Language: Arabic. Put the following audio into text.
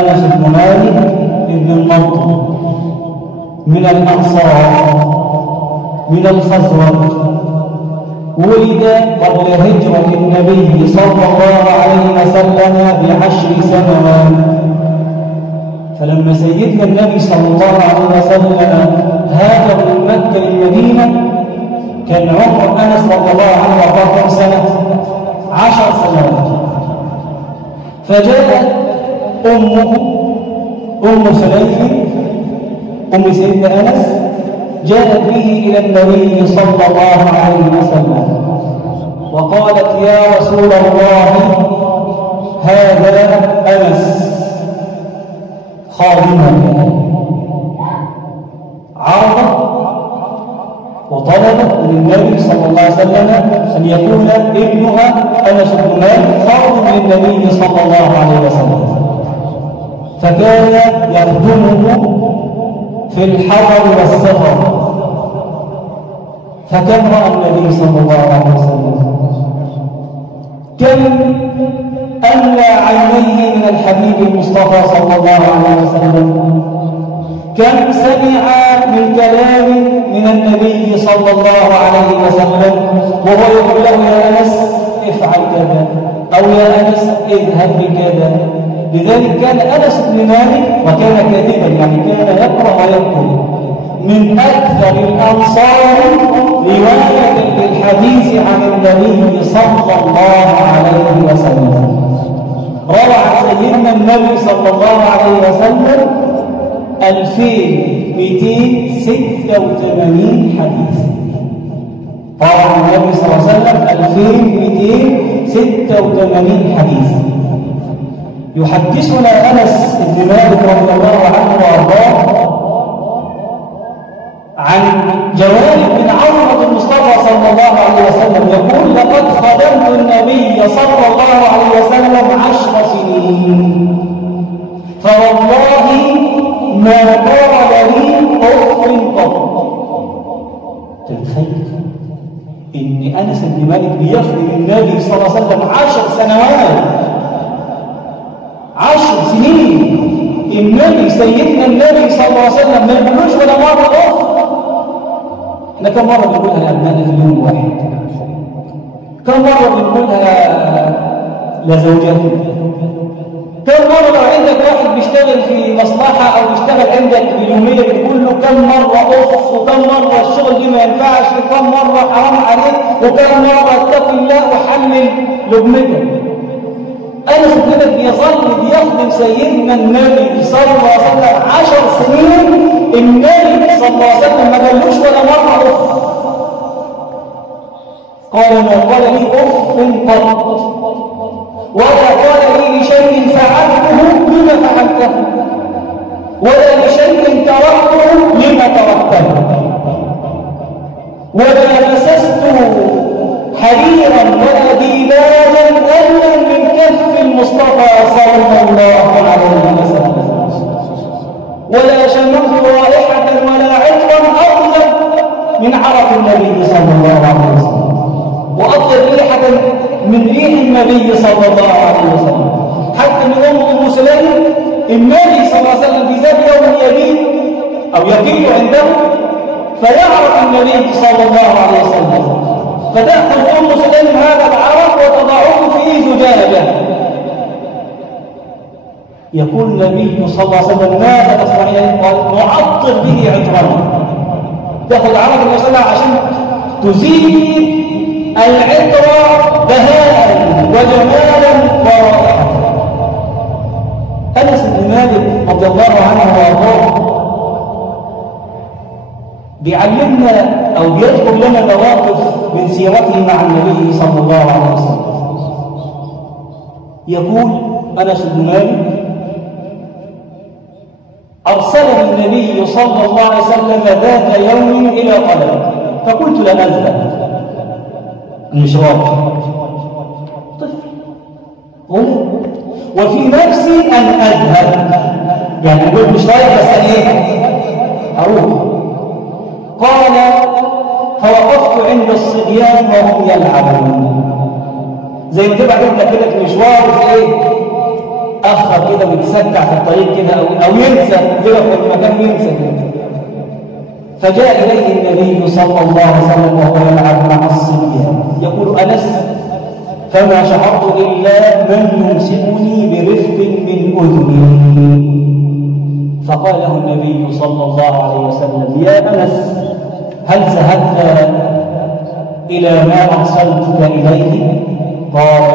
أنس بن مالك بن النضر من الأنصار من الخزرج، ولد قبل هجرة النبي صلى الله عليه وسلم ب10 سنوات. فلما سيدنا النبي صلى الله عليه وسلم هاجر من مكة للمدينة كان عمر أنس رضي الله عنه 4 سنة 10 سنوات. فجاءت أمه أم سليم أم سيدنا أنس جاءت به إلى النبي صلى الله عليه وسلم وقالت يا رسول الله هذا أنس خادمك. عرضت وطلبت من النبي صلى الله عليه وسلم أن يكون ابنها أنس بن مالك خادم للنبي صلى الله عليه وسلم، فكان يخدمه في الحضر والسفر. فكم رأى النبي صلى الله عليه وسلم، كم أملى عينيه من الحبيب المصطفى صلى الله عليه وسلم، كم سمع من كلام من النبي صلى الله عليه وسلم وهو يقول له يا أنس افعل كذا أو يا أنس اذهب بكذا. لذلك كان أنس بن مالك وكان كاذبا، يعني كان يقرأ ويكتب، من أكثر الأنصار رواية للحديث عن النبي صلى الله عليه وسلم. روى عن سيدنا النبي صلى الله عليه وسلم 2286 حديث. روى عن النبي صلى الله عليه وسلم 2286 حديث. يحدثنا أنس بن مالك رضي الله عنه وأرضاه عن جوانب من عظمة المصطفى صلى الله عليه وسلم. يقول لقد خدمت النبي صلى الله عليه وسلم 10 سنين فوالله ما قال لي أف قط. تتخيل إن أنس بن مالك بيخدم النبي صلى الله عليه وسلم 10 سنوات 10 سنين. النبي سيدنا النبي صلى الله عليه وسلم ما يقولوش ولا مرة أف. احنا كم مرة بنقولها لأبنائنا في اليوم الواحد؟ كم مرة بنقولها لزوجاتنا؟ كم مرة لو عندك واحد بيشتغل في مصلحة أو بيشتغل عندك باليومية بتقول له كم مرة أوف، وكم مرة الشغل دي ما ينفعش، وكم مرة حرام عليك، وكم مرة اتق الله وحلل لقمتك. أنس بن مالك يظل بيخدم سيدنا النبي صلى الله عليه وسلم 10 سنين. النبي صلى الله عليه وسلم ما قالوش ولا مرة أف. قال ما قال لي أف قط ولا قال لي لشيء فعلته لما فعلته ولا لشيء تركته لما تركته ولا مسست حريرا ولا ديباجا ألا من كف المصطفى صلى الله عليه وسلم ولا شممت رائحة ولا عطرا أطيب من عرق النبي صلى الله عليه وسلم وأطيب ريحة من ريح النبي صلى الله عليه وسلم. حتى من أم سليم النبي صلى الله عليه وسلم في ذات يوم يبيت أو يقيل عنده فيعرف النبي صلى الله عليه وسلم فتأخذ أم سليم هذا العرق وتضعه في زجاجة. يقول النبي صلى الله عليه وسلم ماذا تصنعين؟ قال نعطر به عطرنا. تأخذ عرق النبي صلى الله عليه وسلم عشان تزيد العطر بهاء وجمالا ورائحة. أنس بن مالك رضي الله عنه وارضاه بيعلمنا أو بيذكر لنا مواقف من سيرته مع النبي صلى الله عليه وسلم. يقول أنس بن مالك أرسلني النبي صلى الله عليه وسلم ذات يوم إلى قلب فقلت لن أذهب المشوار طفل وفي نفسي أن أذهب، يعني أقول مش رايح بس أروح. قال فوقفت عند الصبيان وهم يلعبون، زي ما تبقى ابنك كده في مشوار في يتأخر كده ويتسكع في الطريق كده أو ينسى يقف في المكان ينسى كده. فجاء إليه النبي صلى الله عليه وسلم وهو يلعب مع الصبيان يقول أنس فما شعرت إلا من يمسكني برفق من أذني. فقال له النبي صلى الله عليه وسلم يا أنس هل ذهبت إلى ما أرسلتك إليه؟ قال